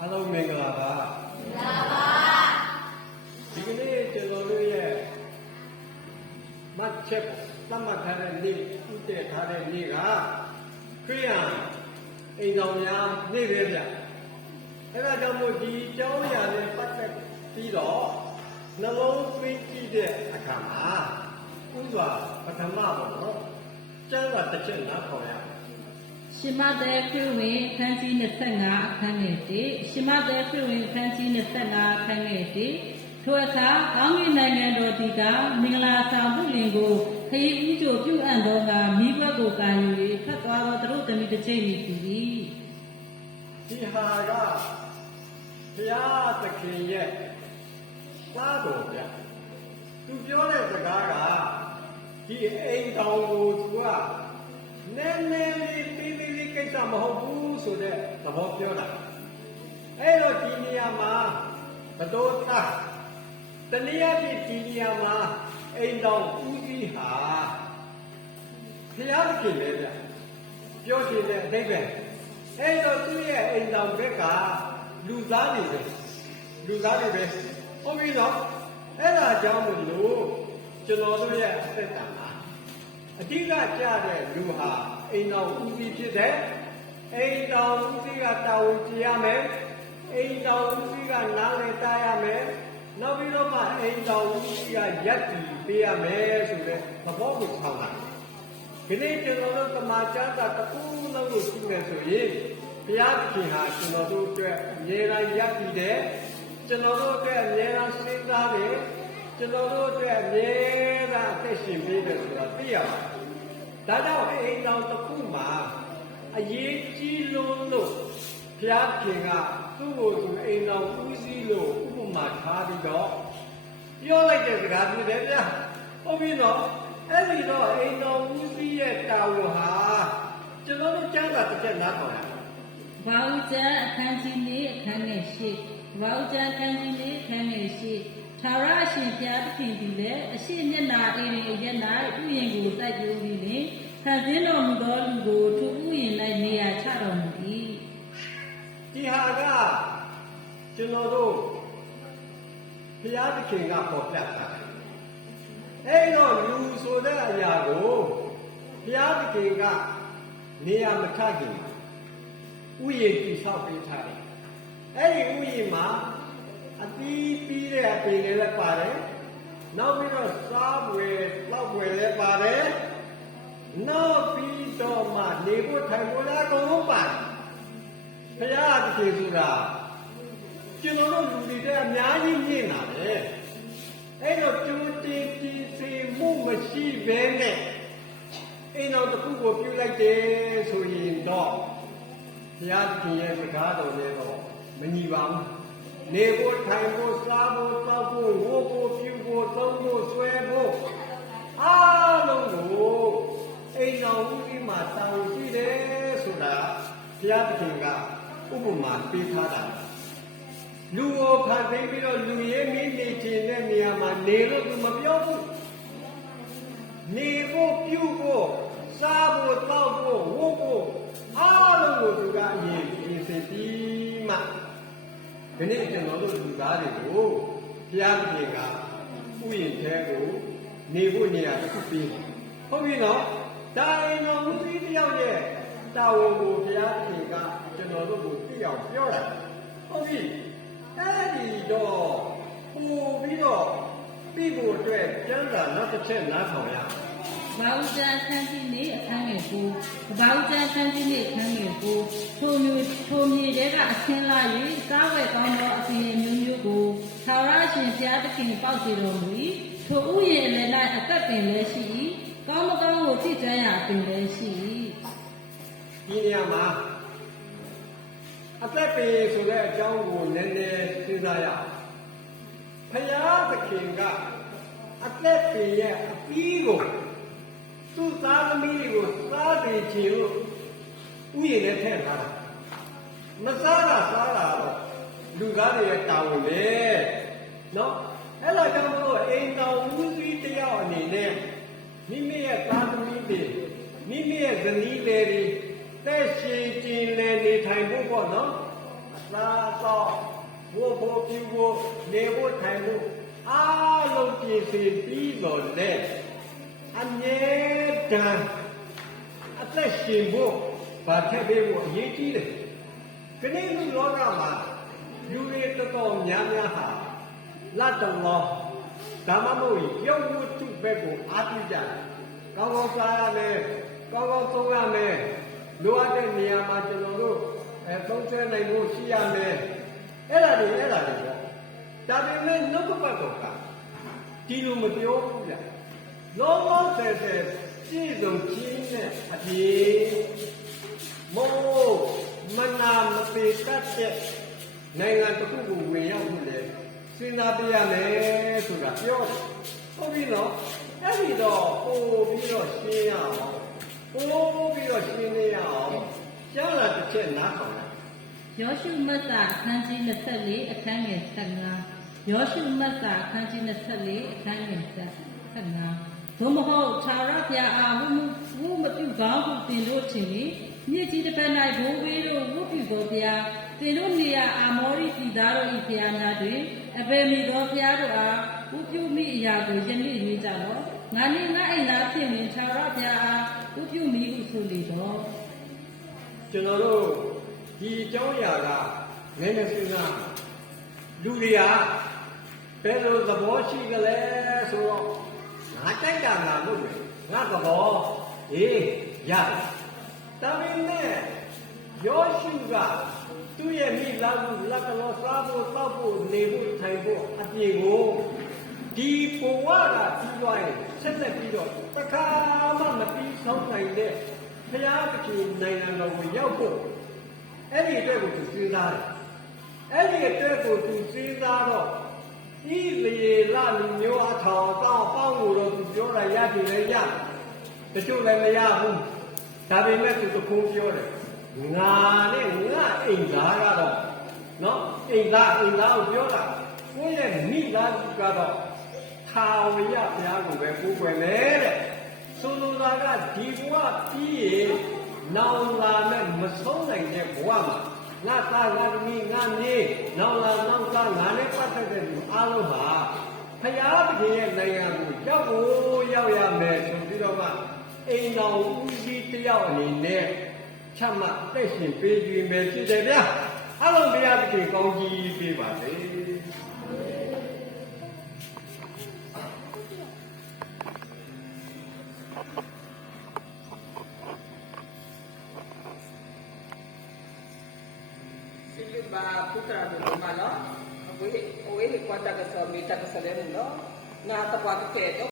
အားလုံးမင်္ဂလာပါမင်္ဂလာပါဒီကနေ့ကျွန်တော်တို့ရဲ့မတ်ချက်သတ်မှတ်ထားတဲ့နေ့ဥတည်ထားတဲ့နေ့ကခရိယံအိမ်တော်များနေ့ပဲဗျအဲ့ဒါကြောင့်မို့ဒီအကြောင်းအရာနဲ့ပတ်သက်ပြီးတော့နှလုံးသွင်းကြည့်တဲ့အခါမှာဥစွာပထမပေါ့နော်ကျမ်းစာတစ်ချက်နားခေါ်ရအောင် ရှင်မသက်ခရစ်ဝင်အခန်းကြီး25အခန်းငယ်1ရှင်မသက်ခရစ်ဝင်အခန်းကြီး25အခန်းငယ်1ထိုအခါကောင်းကင်နိုင်ငံတော်ဒီကမင်္ဂလာဆောင်ပုလင်ကိုခရီးဥကြိုပြုအပ်သောကမိဘကိုကာယူ၍ဖတ်သွားသောသူတို့သမီးတစ်ချိန်၏ဖြစ်သည်ဒီဟာကဘုရားသခင်ရဲ့သားတော်ဗျသူပြောတဲ့စကားကဒီအိမ်တော်ကိုသူကနည်းနည်းလေးပြီးပြီးလေး ကိစ္စမဟုတ်ဘူးဆိုတဲ့သဘောပြောတာအဲ့တော့ဒီနေရာမှာဘတော်သားတနည်းအားဖြင့်ဒီနေရာမှာအိမ်တော်ဦးကြီးဟာဘုရားသခင်ပဲဗျပြောရှင်တဲ့အတိတ်ပဲအဲ့တော့သူ့ရဲ့အိမ်တော်ဘက်ကလူသားတွေပဲလူသားတွေပဲဟုတ်ပြီနော်အဲ့ဒါကြောင့်မလို့ကျွန်တော်တို့ရဲ့အသက်တာမှာအဓိကကြတဲ့လူဟာ အိမ်တော်ဦးစီးဖြစ်တဲ့အိမ်တော်ဦးစီးကတာဝန်ကျရမယ်အိမ်တော်ဦးစီးကနားလည်တားရမယ်နောက်ပြီးတော့မှအိမ်တော်ဦးစီးကရက်တည်ပေးရမယ်ဆိုတဲ့သဘောကိုထောက်တာဒီနေ့ကျွန်တော်တို့တမန်ကျမ်းစာတစ်ခုလုံးကိုကြည့်မယ်ဆိုရင်ဘုရားသခင်ဟာကျွန်တော်တို့အတွက်အမြဲတမ်းရပ်တည်တယ်ကျွန်တော်တို့အတွက်အမြဲတမ်းစဉ်းစားတယ်ကျွန်တော်တို့အတွက်အမြဲတမ်းအသက်ရှင်ပေးတယ်ဆိုတာသိရပါတယ် ဒါကြောင့်အိမ်တော်တစ်ခုမှာအရေးကြီးလုံးလို့ဘုရားသခင်ကသူ့ကိုသူအိမ်တော်ဦးစီးလို့ဥပမာထားပြီးတော့ပြောလိုက်တဲ့စကားဖြစ်တယ်ဗျာဟုတ်ပြီနော်အဲ့ဒီတော့အိမ်တော်ဦးစီးရဲ့တာဝန်ဟာကျွန်တော်တို့ကြားတာတစ်ချက်နားထောင်ရအောင်ဘာဥကျမ်းအခန်းကြီး၄အခန်းငယ်၈ဘာဥကျမ်းအခန်းကြီး၄အခန်းငယ် ၈သာရအရှင်ဘုရားသခင်သည်လည်းအရှိမျက်နာအေရင်ရဲ့၌ဥယျာဉ်ကိုတိုက်ပြုပြီးလင်ခံစင်းတော်မူသောလူကိုထိုဥယျာဉ်၌နေရာချတော်မူ၏။ဒီဟာကကျွန်တော်တို့ဘုရားသခင်ကပေါ်ပြတာအဲ့တော့လူဆိုတဲ့အရာကိုဘုရားသခင်ကနေရာမထခင်ဥယျာဉ်တည်ဆောက်ပေးထားတယ်အဲ့ဒီဥယျာဉ်မှာ အသီးပြီးတဲ့အပင်တွေလည်းပါတယ်နောက်ပြီးတော့စားဝယ်လောက်ဝယ်လည်းပါတယ်နောက်ပြီးတော့မှနေဖို့ထိုင်ဖို့လည်းအကုန်လုံးပါတယ်ဘုရားသခင်ဆိုတာကျွန်တော်တို့လူတွေတဲ့အများကြီးမြင်တာပဲအဲ့တော့ကျိုးတင်ပြည်စီမှုမရှိဘဲနဲ့အိမ်တော်တစ်ခုကိုပြုလိုက်တယ်ဆိုရင်တော့ဘုရားသခင်ရဲ့စကားတော်လေးတော့မညီပါဘူး နေဖို့ထိုင်ဖို့စားဖို့တောက်ဖို့ဝိုးဖို့ပြုဖို့သုံးဖို့ဆွဲဖို့အားလုံးကိုအိမ်တော်ဦးကြီးမှာတာဝန်ရှိတယ်ဆိုတာဘုရားသခင်ကဥပမာပေးထားတာလူကိုဖန်သိမ်းပြီးတော့လူရဲမင်းနေခြင်းတဲ့နေရာမှာနေလို့သူမပြောဘူးနေဖို့ပြုဖို့စားဖို့တောက်ဖို့ဝတ်ဖို့အားလုံးကိုသူကအရင်ပြင်ဆင်ပြီးမှ ဒီနေ့ကျွန်တော်တို့လူသားတွေကိုဘုရားသခင်ကဥယျာဉ်ထဲကိုနေဖို့နေရာတစ်ခုပေးတယ်ဟုတ်ပြီနော်ဒါရင်တော့ဦးစီးတစ်ယောက်ရဲ့တာဝန်ကိုဘုရားသခင်ကကျွန်တော်တို့ကိုသိအောင်ပြောတာဟုတ်ပြီအဲ့ဒီတော့ပို့ပြီးတော့ပြီးဖို့အတွက်ကျမ်းစာနောက်တစ်ချက်နားထောင်ရအောင် ဘာဥကျမ်းအခန်းကြီး၄အခန်းငယ်၉ဘာဥကျမ်းအခန်းကြီး၄အခန်းငယ်၉ထိုမျိုးထိုမြေတဲကအဆင်းလာ၍စားဝယ်ကောင်းသောအပြင်မျိုးမျိုးကိုသာရရှင်ဘုရားသခင်ပေါက်စီတော်မူ၏ထိုဥယျာဉ်အလယ်၌အသက်ပင်လည်းရှိ၏ကောင်းမကောင်းကိုသိကြရပင်လည်းရှိ၏ဒီနေရာမှာအသက်ပေဆိုတဲ့အကြောင်းကိုနည်းနည်းစဉ်းစားရအောင်ဖယားသခင်ကအသက်ပေရဲ့အပြီးကို သူ့သားသမီးတွေကိုစားတယ်ချင်လို့ဥယျာဉ်နဲ့ထည့်ထားတာမစားတာစားတာတော့လူသားတွေရဲ့တာဝန်ပဲနော်အဲ့ဒါကြောင့်မလို့အိမ်တော်ဦးစီးတယောက်အနေနဲ့မိမိရဲ့သားသမီးတွေမိမိရဲ့ဇနီးတွေတွေတက်ရှိကျင်လည်နေထိုင်ဖို့ပေါ့နော်သာတော့ဘိုးဘိုးပြူဖို့နေဖို့ထိုင်ဖို့အားလုံးပြင်ဆင်ပြီးတော့လေ အမြဲတမ်းအသက်ရှင်ဖို့ဗာထက်ပေးဖို့အရေးကြီးတယ်ခဏလူလောကမှာလူတွေတော်တော်များများဟာလတ်တော်လောဒါမှမဟုတ်ရုပ်ဝတ္ထုဘက်ကိုအားပြုကြတယ်ကောင်းကောင်းစားရမယ်ကောင်းကောင်းသုံးရမယ်လိုအပ်တဲ့နေရာမှာကျွန်တော်တို့အဲသုံးဆွဲနိုင်ဖို့ရှိရမယ်အဲ့ဒါတွေအဲ့ဒါတွေပေါ့ဒါပေမဲ့နှုတ်ကပတ်တော်ကဒီလိုမပြောဘူးလေ လောလောဆယ်ဆယ်ပြည့်စုံခြင်းနဲ့အပြေမို့မနာမပေတတ်တဲ့နိုင်ငံတစ်ခုကိုဝင်ရောက်မှုလေစဉ်းစားပြရမယ်ဆိုတာပြောတယ်ဟုတ်ပြီနော်အဲ့ဒီတော့ပို့ပြီးတော့ရှင်းရအောင်ပို့ပြီးတော့ရှင်းနေရအောင်ကြားလာတစ်ချက်နားထောင်လိုက်ယောရှုမတ်စာအခန်းကြီး24အခန်းငယ်15ယောရှုမတ်စာအခန်းကြီး24အခန်းငယ်15 သို့မဟုတ်ခြာရပြာအားဝမှုဝမှုမပြုကောင်းဟုသင်တို့ထင်၏မြစ်ကြီးတစ်ပတ်၌ဘိုးဘေးတို့ဝုပြုသောဘုရားသင်တို့နေရာအာမောရိပြည်သားတို့၏ဘုရားများတွင်အဘယ်မည်သောဘုရားတို့အားဝုပြုမိအရာကိုယနေ့ရေးကြလော့ငါနှင့်ငါအိမ်သားဖြစ်ရင်ခြာရပြာအားဝုပြုမိဟုဆိုလေတော့ကျွန်တော်တို့ဒီအကြောင်းအရာကနည်းနည်းစဉ်းစားလူတွေကဘယ်လိုသဘောရှိကြလဲဆိုတော့ ငါတိုက်တာငါလုပ်တယ်ငါသဘောအေးရတယ်ဒါပေမဲ့ယောရှုကသူ့ရဲ့မိသားစုလက်ကလောစားဖို့တောက်ဖို့နေဖို့ထိုင်ဖို့အပြင်ကိုဒီဘဝကပြီးသွားရင်ဆက်လက်ပြီးတော့တစ်ခါမှမပြီးဆုံးနိုင်တဲ့ဘုရားသခင်နိုင်ငံတော်ကိုရောက်ဖို့အဲ့ဒီအတွက်ကိုသူစဉ်းစားတယ်အဲ့ဒီအတွက်ကိုသူစဉ်းစားတော့ဤလေလာလူမျိုးအထောင်တောင်းပေါင်းလို့ တော့သူပြောတာရတယ်လေရတချို့လည်းမရဘူးဒါပေမဲ့သူတခုံးပြောတယ်ငါနဲ့ငါအိမ်သားကတော့နော်အိမ်သားအိမ်သားကိုပြောတာကိုယ့်ရဲ့မိသားစုကတော့ထာဝရဘုရားကိုပဲကိုးကွယ်မယ်တဲ့ဆိုလိုတာကဒီဘဝပြီးရင်နောင်လာမဲ့မဆုံးနိုင်တဲ့ဘဝမှာငါသားငါသမီးငါမြေနောင်လာနောင်သားငါနဲ့ပတ်သက်တဲ့လူအားလုံးဟာဘုရားသခင်ရဲ့နိုင်ငံကိုရောက်ဖို့ရော က်ရမယ်ဆိုပြီးတော့မှအိမ်တော်ဦးစီးတယောက်အနေနဲ့ချမှတ်သက်ရှင်ပေးကြမယ်ဖြစ်တယ်ဗျာအားလုံးဘုရားသခင်ကောင်းကြီးပေးပါစေ Silva putra do malo, owe owe kwata ka sa mita ka sa leno no. Na tapwa ka ke to